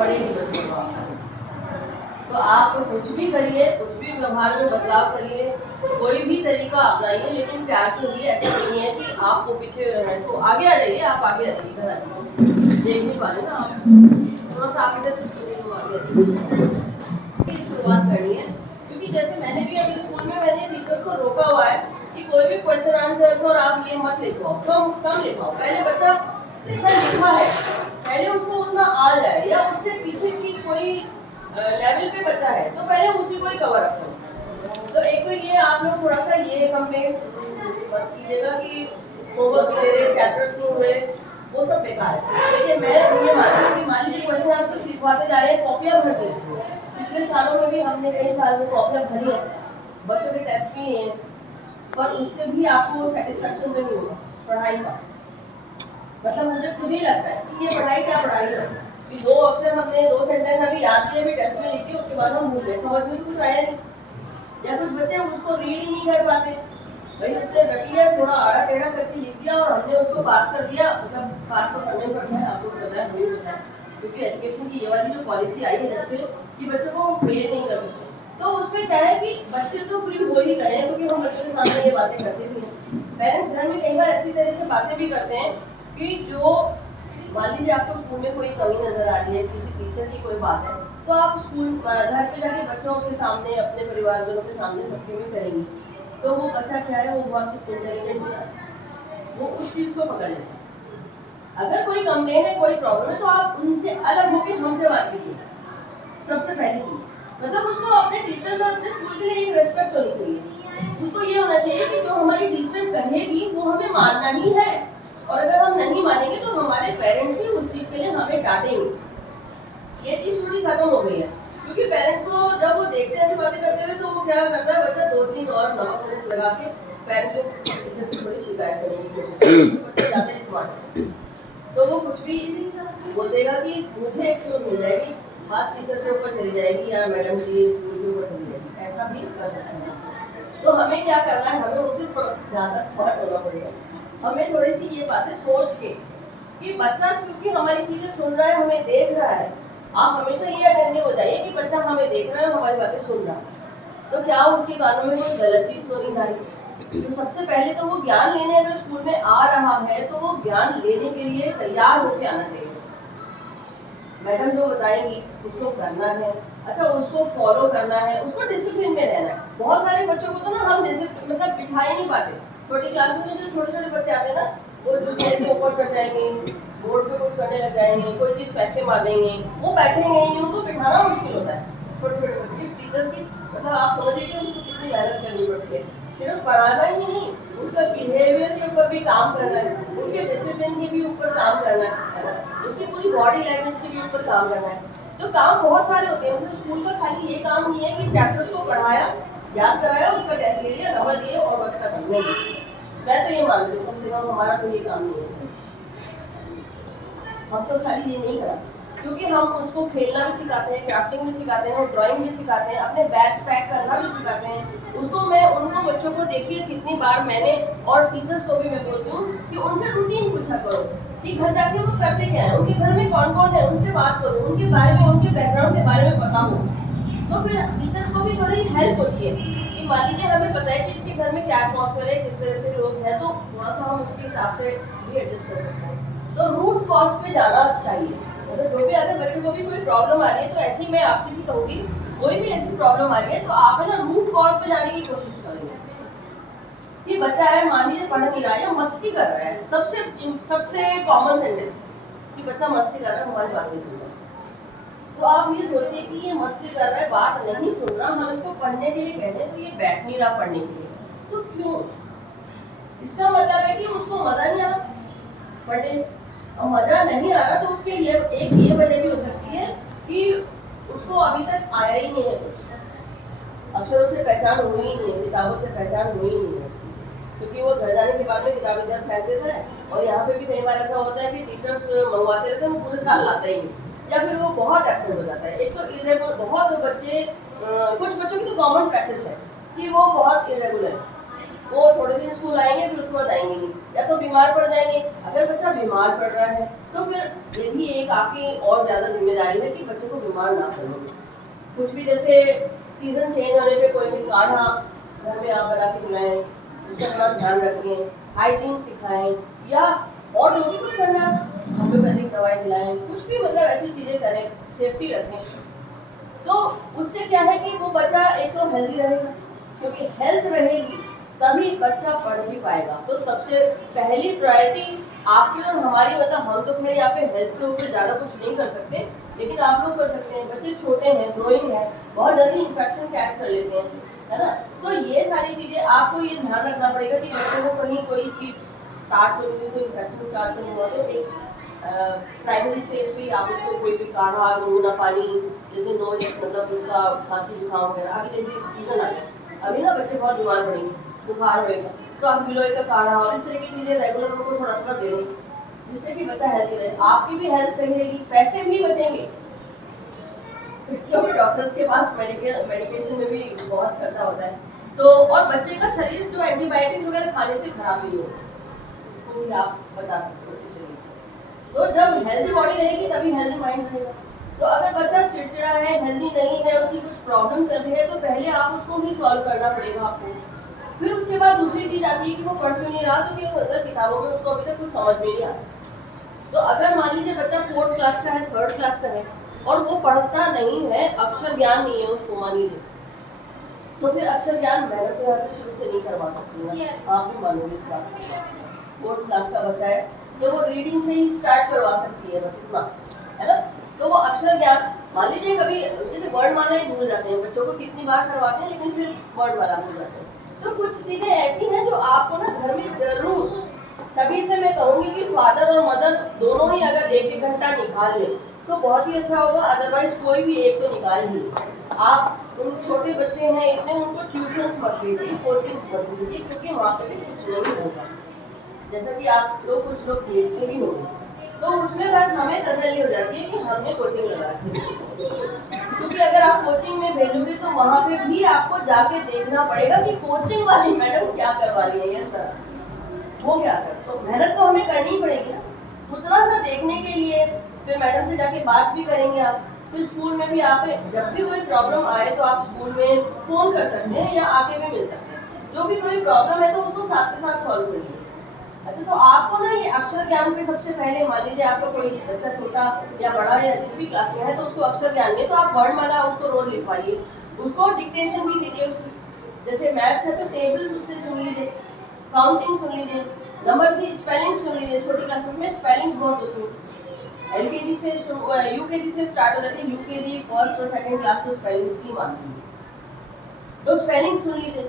पड़ेगी बच्चों को। तो आप कुछ भी करिए, कुछ भी व्यवहार में बदलाव करिए, कोई भी तरीका अपनाइए, लेकिन प्यार से ही। ऐसा नहीं है कि आप वो पीछे रहे तो आगे आ जाइए, आप आगे आ जाइए, घर आ जाइए, देख नहीं पा रहे ना आप, थोड़ा सा आप इधर आगे आ जाइए। शुरुआत करनी है, क्योंकि जैसे मैंने भी अभी स्कूल में मैंने टीचर्स को रोका हुआ है कि कोई भी क्वेश्चन आंसर और आप ये मत लिखवाओ, कम लिखवाओ। पहले बच्चा जैसा लिखा है पहले उसको उतना आ जाए, या उससे पीछे की कोई लेवल पे बच्चा है तो पहले उसी को ही कवर अप करो। तो एक तो ये आप लोग थोड़ा सा ये कंप्लेंट मत कीजिएगा कि होमवर्क नहीं दे रहे, चैप्टर्स नहीं हुए, वो सब बेकार है। लेकिन मैं ये मानती हूँ कि मान लीजिए क्वेश्चन आंसर सिखवाते जा रहे हैं, कॉपियाँ भर देते हैं। पिछले सालों में भी हमने कई साल में कॉपियाँ भरी है, बच्चों के टेस्ट भी हैं, पर उससे भी आपको सेटिस्फेक्शन नहीं होगा पढ़ाई का। मतलब मुझे खुद ही लगता है कि ये पढ़ाई क्या पढ़ाई है कि 2 अक्षर हमने 2 सेंटेंस अभी याद किए, भी टेस्ट में लिख दिए, उसके बाद हम भूल गए, समझ में कुछ आया नहीं। या कुछ बच्चे उसको रीड ही नहीं कर पाते, भाई उसने रटिया थोड़ा आड़ा टेढ़ा करके लिख दिया और हमने उसको पास कर दिया। मतलब पास तो करने पड़ता है, आपको पता है, हमें भी पता है, क्योंकि एजुकेशन की ये वाली जो पॉलिसी आई है जब से कि बच्चों को हम फेल नहीं कर सकते। तो उसमें क्या है कि बच्चे तो फ्री हो ही गए हैं, क्योंकि हम बच्चों के सामने ये बातें करते भी हैं। पेरेंट्स घर में कई बार ऐसी तरह से बातें भी करते हैं कि जो मान लीजिए आपको स्कूल में कोई कमी नजर आ रही है, किसी टीचर की कोई बात है, तो आप स्कूल घर पे जाके बच्चों के सामने, अपने परिवार वालों के सामने सबके में करेंगी। तो वो बच्चा क्या है, वो बहुत इंटेलिजेंट होता है, वो उस चीज को पकड़ लेता है। अगर कोई कंप्लेंट है, कोई प्रॉब्लम है, तो आप उनसे अलग होकर हमसे बात कीजिए, सबसे पहली चीज। मतलब उसको अपने टीचर्स और अपने स्कूल के लिए एक रेस्पेक्ट होनी चाहिए। उसको ये होना चाहिए कि जो हमारी टीचर कहेगी वो हमें मानना ही है, और अगर हम नहीं मानेंगे तो हमारे पेरेंट्स भी उस चीज के लिए हमें डांटेंगे। ये चीज थोड़ी खत्म हो गई है, क्योंकि पेरेंट्स को जब वो देखते हैं ऐसी बातें करते हुए, तो वो क्या करता है, बच्चा 2-3 और नमक मिर्च लगा के पेरेंट्स को टीचर की थोड़ी शिकायत करने की कोशिश करता है। बच्चा ज्यादा स्मार्ट है, तो वो कुछ भी बोल देगा कि मुझे एक्सक्यूज मिल जाएगी, बात टीचर के ऊपर चली जाएगी या मैडम की स्कूल के ऊपर चली जाएगी, ऐसा भी कर सकते हैं। तो हमें क्या करना है, हमें उनसे थोड़ा ज़्यादा स्मार्ट होना पड़ेगा। हमें थोड़ी सी ये बातें सोच के कि बच्चा क्योंकि हमारी चीज़ें सुन रहा है, हमें देख रहा है, आप हमेशा ये अटेंटिव हो जाइए कि बच्चा हमें देख रहा है, हमारी बातें सुन रहा है, तो क्या उसके कानों में कोई गलत चीज़ तो नहीं आ रही। तो सबसे पहले तो वो ज्ञान लेने अगर स्कूल में आ रहा है, तो वो ज्ञान लेने के लिए तैयार होकर आना चाहिए। मैडम जो बताएंगी उसको करना है, अच्छा उसको फॉलो करना है, उसको डिसिप्लिन में रहना है। बहुत सारे बच्चों को तो ना हम डिसिप्लिन मतलब बिठा ही नहीं पाते। छोटी क्लासेस में जो छोटे छोटे बच्चे आते हैं ना, वो जूते के ऊपर चढ़ जाएंगे, बोर्ड पे कुछ करने लग जाएंगे, कोई चीज़ फेंक के मार देंगे, वो बैठेंगे ही, उनको बिठाना मुश्किल होता है। छोटे छोटे बच्चे टीचर्स की मतलब आप समझिए कि उसको कितनी मेहनत करनी पड़ती है, सिर्फ पढ़ाना ही नहीं, उसका बिहेवियर के ऊपर भी काम करना है, उसके डिसिप्लिन के भी ऊपर काम करना है ना, उसकी पूरी बॉडी लैंग्वेज के भी ऊपर काम करना है। तो काम बहुत सारे होते हैं। मतलब स्कूल का खाली ये काम नहीं है कि चैप्टर्स को पढ़ाया, याद कराया, उसका टेस्ट ले लिया, नंबर दिए और बस खत्म नहीं। मैं तो ये मानती हूँ, कम से कम हमारा तो ये काम नहीं है। हम तो खाली ये नहीं करा, क्योंकि हम उसको खेलना भी सिखाते हैं, क्राफ्टिंग भी सिखाते हैं, ड्राइंग भी सिखाते हैं, अपने बैग्स पैक करना भी सिखाते हैं। उसको मैं उनको बच्चों को देखिए कितनी बार मैंने और टीचर्स को भी मैं बोलती हूँ कि उनसे रूटीन पूछा करो कि घर जाके वो करते क्या है, उनके घर में कौन कौन है, उनसे बात करो, उनके बारे में, उनके बैकग्राउंड के बारे में पता हो। तो फिर टीचर्स को भी थोड़ी हेल्प होती है कि मान लीजिए हमें पता है कि इसके घर में क्या एटमॉस्फेयर है, किस तरह से लोग हैं, तो थोड़ा सा हम उसके हिसाब से भी एडजस्ट कर सकते हैं। तो रूट कॉज पे जाना चाहिए। मतलब जो भी अगर बच्चों को भी कोई प्रॉब्लम आ रही है, तो ऐसी मैं आपसे भी कहूँगी, कोई भी ऐसी प्रॉब्लम आ रही है तो आप है ना रूट कॉज पे जाने की कोशिश करेंगे कि बच्चा है मान लीजिए पढ़ नहीं रहा है या मस्ती कर रहा है, सबसे कॉमन सेंटेंस कि बच्चा मस्ती कर रहा है, हमारी बात नहीं सुन रहा। तो आप ये सोचिए कि ये मस्ती कर रहा है, बात नहीं सुन रहा, हम इसको पढ़ने के लिए कहते हैं तो ये बैठ नहीं रहा पढ़ने के लिए, तो क्यों? इसका मतलब है कि उसको मजा नहीं आ रहा पढ़ने से, और मजा नहीं आ रहा तो उसके लिए एक ये वजह भी हो सकती है कि उसको अभी तक आया ही नहीं है कुछ, अक्षरों से पहचान हुई ही नहीं है, किताबों से पहचान हुई ही नहीं है, क्योंकि वो घर जाने के बाद में किताब इधर फेंक देता है। और यहाँ पे भी कई बार ऐसा होता है कि टीचर्स मंगवाते रहते हैं, वो पूरे साल लाता ही नहीं, या फिर वो बहुत एब्सेंट हो जाता है। एक तो इरेगुलर, बहुत बच्चे कुछ बच्चों की तो कॉमन प्रैक्टिस है कि वो बहुत इरेगुलर, वो थोड़े दिन स्कूल आएंगे फिर उसके बाद आएंगे नहीं, या तो बीमार पड़ जाएंगे। अगर बच्चा बीमार पड़ रहा है तो फिर ये भी एक आपकी और ज्यादा जिम्मेदारी है कि बच्चे को बीमार ना पड़े। कुछ भी जैसे सीजन चेंज होने पे कोई भी काढ़ा घर में आप बना के पिलाएं, उसका थोड़ा ध्यान रखें, हाइजीन सिखाएं, या और जो भी कुछ करना होम्योपैथिक दवाई दिलाएं, कुछ भी मतलब ऐसी चीजें करें, सेफ्टी रखें। तो उससे क्या है कि वो बच्चा एक तो हेल्दी रहेगा, क्योंकि हेल्थ रहेगी तभी बच्चा पढ़ भी पाएगा। तो सबसे पहली प्रायोरिटी आपकी और हमारी, मतलब हम तो खैर यहाँ पे हेल्थ के ऊपर ज़्यादा कुछ नहीं कर सकते, लेकिन आप लोग कर सकते हैं। बच्चे छोटे हैं, ग्रोइंग है, बहुत जल्दी इन्फेक्शन कैच कर लेते हैं, है ना। तो ये सारी चीज़ें आपको ये ध्यान रखना पड़ेगा कि बच्चे को कहीं कोई चीज़ स्टार्ट तो नहीं हुई, कोई इन्फेक्शन स्टार्ट तो नहीं हुआ, तो एक प्राइमरी स्टेज पे आप उसको कोई भी काढ़ा, गुनगुना पानी, जैसे नोज मतलब उसका खांसी जुकाम वगैरह, अभी देखिए सीजन आ गया, अभी ना बच्चे बहुत बीमार पड़ेंगे, बुखार होएगा, तो आप गिलोय का काढ़ा और इस तरह की चीजें रेगुलर उनको थोड़ा थोड़ा दे दें, जिससे कि बच्चा हेल्दी रहे, आपकी भी हेल्थ सही रहेगी, पैसे भी बचेंगे, क्योंकि डॉक्टर्स के पास मेडिकेशन में भी बहुत खर्चा होता है। तो और बच्चे का शरीर जो एंटीबायोटिक्स वगैरह खाने से खराब नहीं होगा, तो भी आप बता सकते हो। तो जब हेल्दी बॉडी रहेगी तभी हेल्दी माइंड रहेगा। तो अगर बच्चा चिड़चिड़ा है, हेल्दी नहीं है, उसकी कुछ प्रॉब्लम चल रही है, तो पहले आप उसको ही सॉल्व करना पड़ेगा आपको। फिर उसके बाद दूसरी चीज आती है कि वो पढ़ क्यों नहीं रहा, तो क्यों मतलब किताबों में उसको अभी तक कुछ समझ में नहीं आ रहा। तो अगर मान लीजिए बच्चा 4th क्लास का है, 3rd क्लास का है और वो पढ़ता नहीं है, अक्षर ज्ञान नहीं है उसको मान लीजिए, तो फिर अक्षर ज्ञान मेहनत तो यहाँ से शुरू से नहीं करवा सकती है, आप भी मानोगे इस बात को। 4th क्लास का बच्चा है तो वो रीडिंग से ही स्टार्ट करवा सकती है, बस इतना, है ना। तो वो अक्षर ज्ञान मान लीजिए कभी जैसे वर्णमाला ही भूल जाते हैं, बच्चों को कितनी बार करवाते हैं लेकिन फिर वर्णमाला भूल जाते हैं। तो कुछ चीजें ऐसी हैं जो आपको ना घर में जरूर, सभी से मैं कहूंगी कि फादर और मदर दोनों ही अगर 1-1 घंटा निकाल ले तो बहुत ही अच्छा होगा, अदरवाइज कोई भी एक तो निकाल ही। आप उन छोटे बच्चे हैं इतने, उनको ट्यूशन मत दीजिए, कोचिंग मत दीजिए, क्योंकि वहाँ पे भी कुछ नहीं होगा, जैसा कि आप लोग कुछ लोग भेजते भी होंगे, तो उसमें बस हमें तसल्ली हो जाती है कि हमने कोचिंग लगा दी। क्योंकि अगर आप कोचिंग में भेजोगे तो वहाँ पे भी आपको जाके देखना पड़ेगा कि कोचिंग वाली मैडम क्या करवा रही है, ये सर वो क्या कर, तो मेहनत तो हमें करनी ही पड़ेगी ना उतना सा देखने के लिए। फिर मैडम से जाके बात भी करेंगे आप, फिर स्कूल में भी आप जब भी कोई प्रॉब्लम आए तो आप स्कूल में फोन कर सकते हैं या आके भी मिल सकते हैं, जो भी कोई प्रॉब्लम है तो उसको साथ के साथ सॉल्व करिए। अच्छा, तो आपको ना ये अक्षर ज्ञान पे सबसे पहले मान लीजिए आपका कोई बच्चा छोटा या बड़ा या जिस भी क्लास में है तो उसको अक्षर ज्ञान नहीं, तो आप वर्णमाला उसको रोज लिखवाइए, उसको डिक्टेशन भी दीजिए उसकी, जैसे मैथ्स है तो टेबल्स उससे सुन लीजिए, काउंटिंग सुन लीजिए, नंबर की स्पेलिंग सुन लीजिए, छोटी क्लासेस में स्पेलिंग बहुत होती है, एलकेजी से यूकेजी से स्टार्ट हो जाती है, यूकेजी 1st और 2nd क्लास तो स्पेलिंग्स की मानती है, तो स्पेलिंग सुन लीजिए।